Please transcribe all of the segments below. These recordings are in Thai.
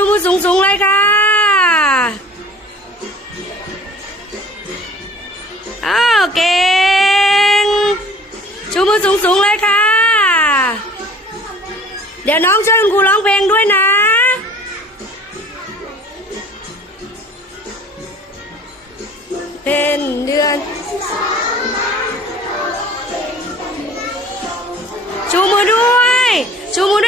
ชูมือสูงสูงๆเลยค่ะอ้าวเก่ง ชูมือสูงสูงๆเลยค่ะ เดี๋ยวน้องช่วยคุณครูร้องเพลงด้วยนะเป็นเดือน ชูมือด้วย ชูมือด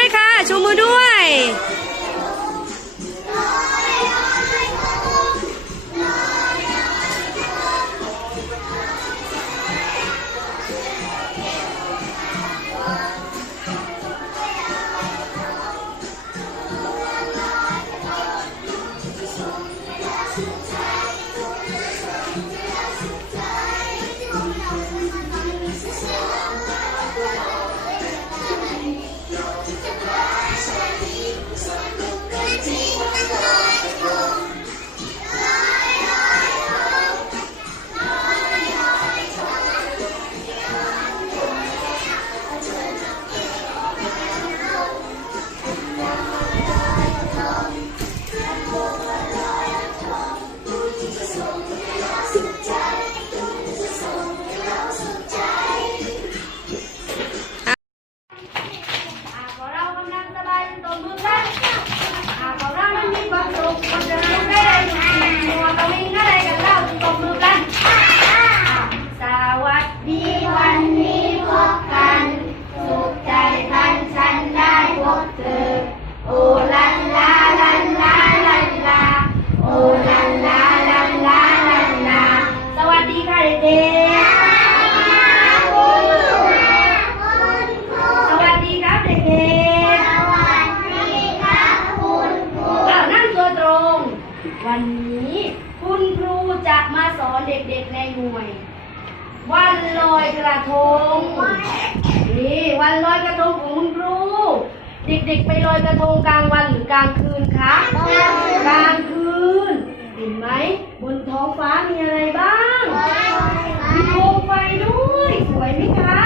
้วย วันนี้ คุณครูจะมาสอนเด็กๆในหน่วย วันลอยกระทงนี่วันลอยกระทงของคุณครู เด็กๆไปลอยกระทงกลางวันหรือกลางคืนคะกลางคืนเห็นไหมบนท้องฟ้ามีอะไรบ้างมีโคมไฟด้วยสวยไหมคะ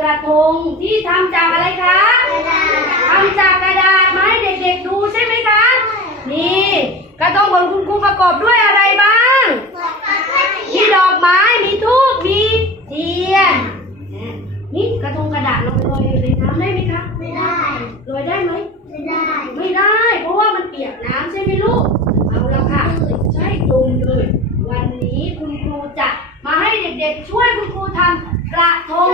กระทงที่ทำจากอะไรคะทำจากกระดาษมาให้เด็กๆดูใช่ไหมคะ นี่กระทงของคุณครูประกอบด้วยอะไรบ้าง มีดอกไม้ มีทูบมีเทียน นี่กระทงกระดาษเราไปลอยในน้ำได้ไหมคะลอยได้ไหมไม่ได้ เพราะว่ามันเปียกน้ำใช่ไหมลูก เอาละค่ะ ใช่ตรงเลย วันนี้คุณครูจะมาให้เด็กๆช่วยคุณครูทำกระทง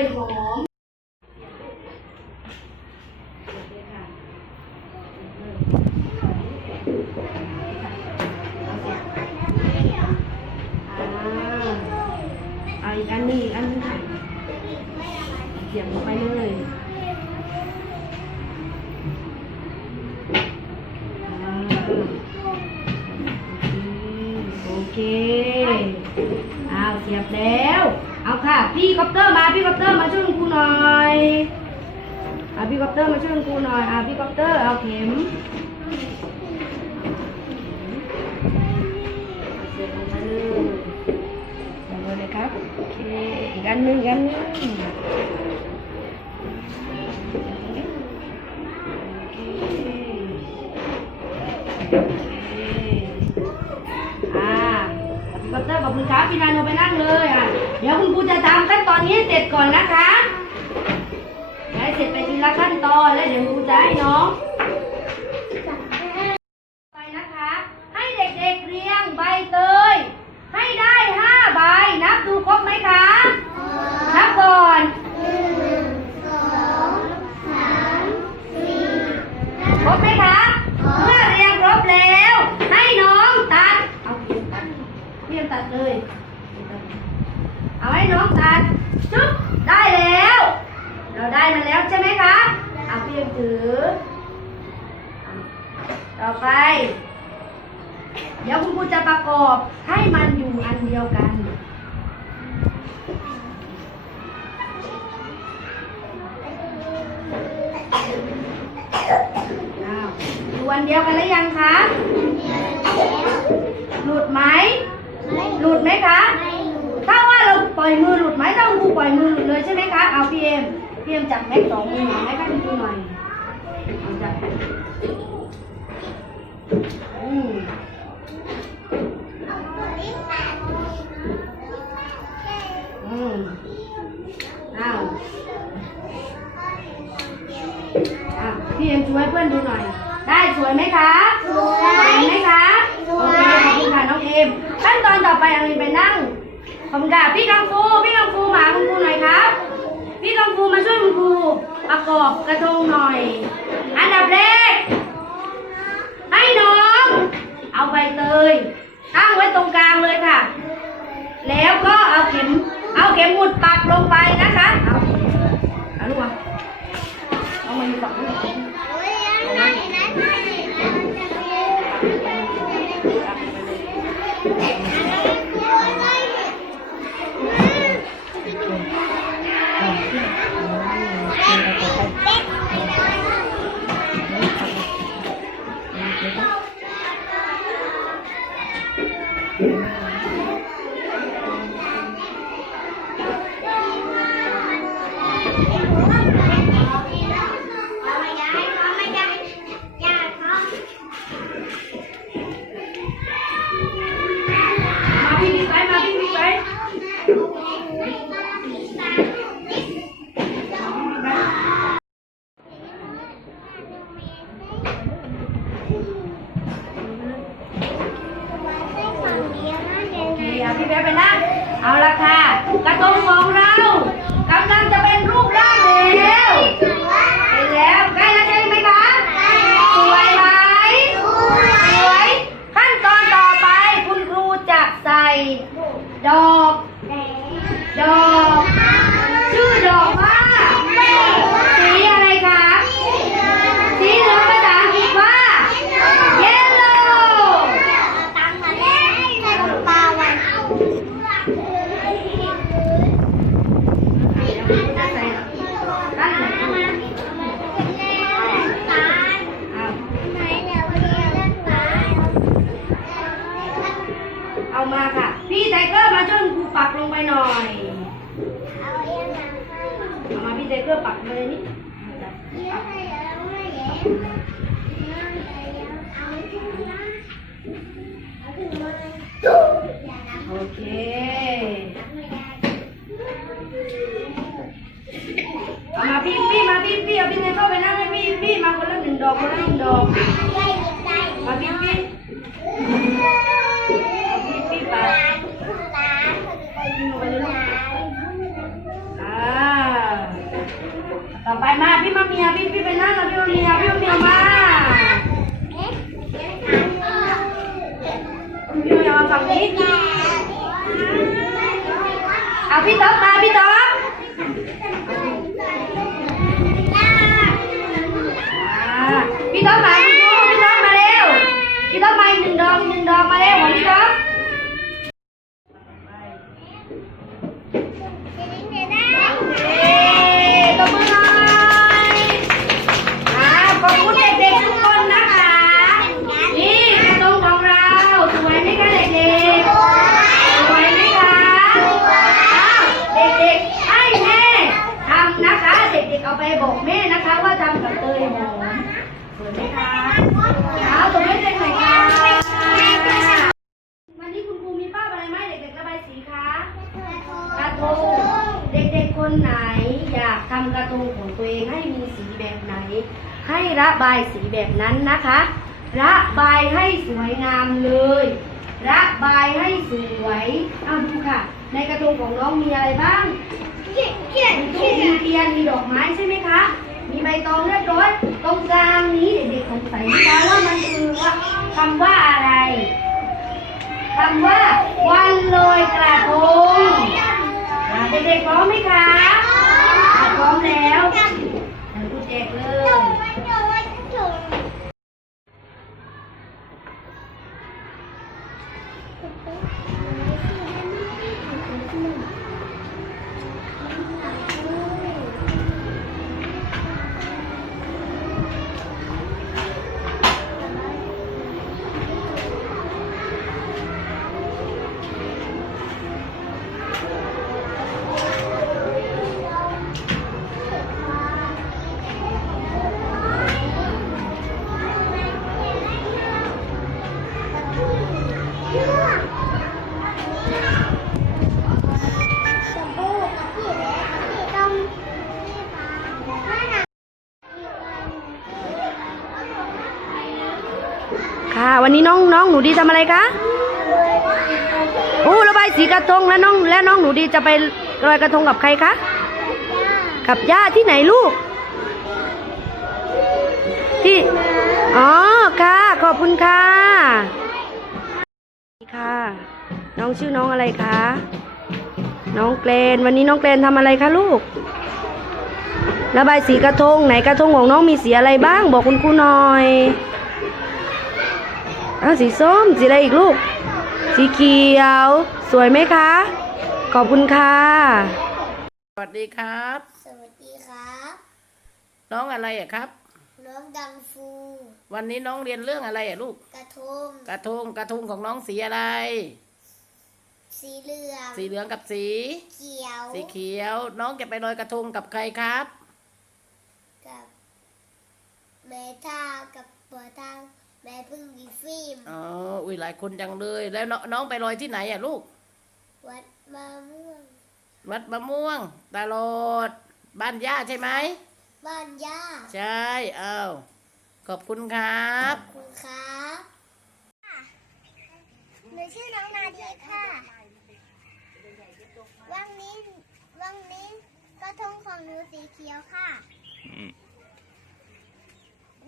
ยหอมอันนี้อันนึงเสียบไปเลยโอเค อ้าวเสียบแล้ว เอาค่ะ พี่คอปเตอร์มา พี่คอปเตอร์มาช่วยคุณครูหน่อยเอาพี่คอปเตอร์มาช่วยคุณครูหน่อยเอาพี่คอปเตอร์เอาเข็มเสียบลงมาเลยเสียบเลยครับ โอเค อีกอันหนึ่งอีกอันหนึ่งโอเคอ่าพี่คอปเตอร์ขอบคุณครับพี่นาโนไปนั่งเลยอะ ดี๋ยวคุณครูจะทำขั้นตอนนี้เสร็จก่อนนะคะให้เสร็จไปทีละขั้นตอนแล้วเดี๋ยวคุณครูจะให้น้องไปนะคะ ให้เด็กๆเรียงใบเตย ให้ได้ห้าใบ นับดูครบไหมคะ นับก่อน ครบไหมคะ เมื่อเรียงครบแล้ว ให้น้องตัด เอาเรียงตัดเลย เอาให้น้องตัดจุ๊บได้แล้ว เราได้มาแล้วใช่ไหมคะเอาเพียงถือ ต่อไป เดี๋ยวคุณครูจะประกอบให้มันอยู่อันเดียวกันอ้าอยู่อันเดียวกันแล้วยังคะ หลุดไหม หลุดไหมคะ ถ้าว่าเราปล่อยมือหลุดไหมถ้าคุณครูปล่อยมือหลุดเลยใช่ไหมคะ เอาพีเอ็มพีเอ็มจับแม็กสองมือให้ค่ะคุณครูหน่อยเอาจับ อ็มช่วยเพื่อนดูหน่อย ได้สวยไหมคะสวยไหมคะโอเคขอบคุณค่ะน้องเอ็มขั้นตอนต่อไปเอาเอ็มไปนั่งขอบคุณค่ะพี่กังฟูพี่กังฟูหมาคุณครูหน่อยครับ พี่กังฟูมาช่วยคุณครูประกอบกระทงหน่อย อันดับแรกให้น้อง เอาใบเตยตั้งไว้ตรงกลางเลยค่ะ แล้วก็เอาเข็มเอาเข็มหมุดปักลงไปนะคะ เอาเอาลูกมาเอามาอยู่ฝั่งนู้น โอเค เอามาพี่พี่มาพี่พี่เอาพี่ไทเกอร์ไปนั่งให้พี่พี่มาคนละหนึ่งดอกคนละหนึ่งดอก มาพี่พี่เอาพี่พี่ไปพี่ลงไปเลยลูกอ่าต่อไปมาพี่มาเมียพี่พี่ไปนั่งกับพี่มาเมียพี่มาเมียาพี่มาเมียมาฝั่งนี้ เอา เด็กๆคนไหนอยากทำกระทงของตัวเองให้มีสีแบบไหน ให้ระบายสีแบบนั้นนะคะ ระบายให้สวยงามเลย ระบายให้สวยเอาดูค่ะ ในกระทงของน้องมีอะไรบ้างมีทูบมีเทียนมีดอกไม้ใช่ไหมคะ มีใบตองเรียบร้อยตรงกลางนี้เด็กๆสงสัยไหมคะว่ามันคือว่าคำว่าอะไรคำว่า วันลอยกระทงอ่าเด็กๆพร้อมไหมคะอ่าพร้อมแล้วเดี๋ยวดูแจกเลย ค่ะ วันนี้น้องน้องหนูดีทำอะไรคะโอ้ระบายสีกระทงแล้วน้องและน้องหนูดีจะไปลอยกระทงกับใครคะกับย่าที่ไหนลูก ที่อ๋อค่ะขอบคุณค่ะค่ะ น้องชื่อน้องอะไรคะน้องเกรนวันนี้น้องเกรนทำอะไรคะลูกระบายสีกระทงไหนกระทงของน้องมีสีอะไรบ้าง บอกคุณครูหน่อย อ้าวสีส้ม สีอะไรอีกลูก สีเขียว สวยไหมคะ ขอบคุณค่ะ สวัสดีครับ สวัสดีครับ น้องอะไรอะครับ น้องดังฟู วันนี้น้องเรียนเรื่องอะไรอะลูก กระทง กระทง กระทงของน้องสีอะไร สีเหลือง สีเหลืองกับสี เขียว สีเขียว น้องจะไปลอยกระทงกับใครครับ กับแม่ท่ากับปัวท่า แม่พึ่งดีฟิล์มอ๋ออุ้ยหลายคนจังเลย แล้วน้องน้องไปลอยที่ไหนอะลูก วัดมะม่วง วัดมะม่วงตลอด บ้านย่าใช่ไหม บ้านย่า ใช่ เอาขอบคุณครับ ขอบคุณครับหนูชื่อน้องนาดีค่ะ วันนี้ วันนี้กระทงของหนูสีเขียวค่ะ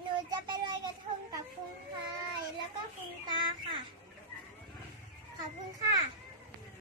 หนูจะไปลอยกระทงกับคุณพายแล้วก็คุณตาค่ะ ขอบคุณค่ะ